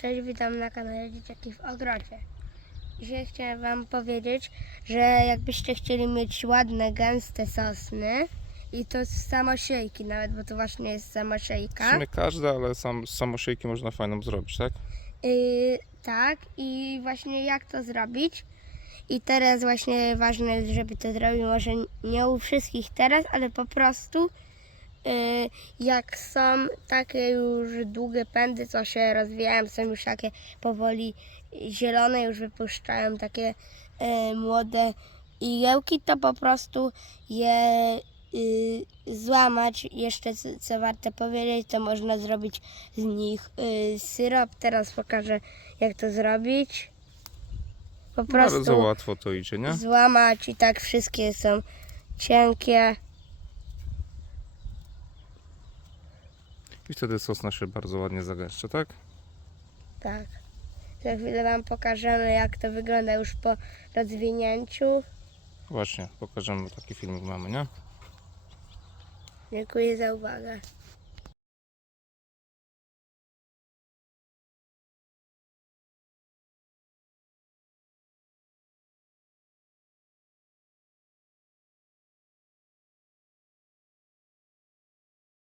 Cześć, witam na kanale Dzieciaki w Ogrodzie. Dzisiaj chciałem Wam powiedzieć, że jakbyście chcieli mieć ładne, gęste sosny i to z samosiejki nawet, bo to właśnie jest W samosiejka. sumie każde, ale sam, z samosiejki można fajną zrobić, tak? Yy, tak, i właśnie jak to zrobić. I teraz właśnie ważne jest, żeby to zrobić może nie u wszystkich teraz, ale po prostu jak są takie już długie pędy, co się rozwijają, są już takie powoli zielone, już wypuszczają takie yy, młode igiełki, to po prostu je y, złamać. Jeszcze co, co warto powiedzieć, to można zrobić z nich y, syrop. Teraz pokażę jak to zrobić. Po Bardzo prostu łatwo to idzie, nie? złamać i tak wszystkie są cienkie. I wtedy sos się bardzo ładnie zagęszcza, tak? Tak. Za chwilę Wam pokażemy jak to wygląda już po rozwinięciu. Właśnie, pokażemy taki filmik mamy, nie? Dziękuję za uwagę.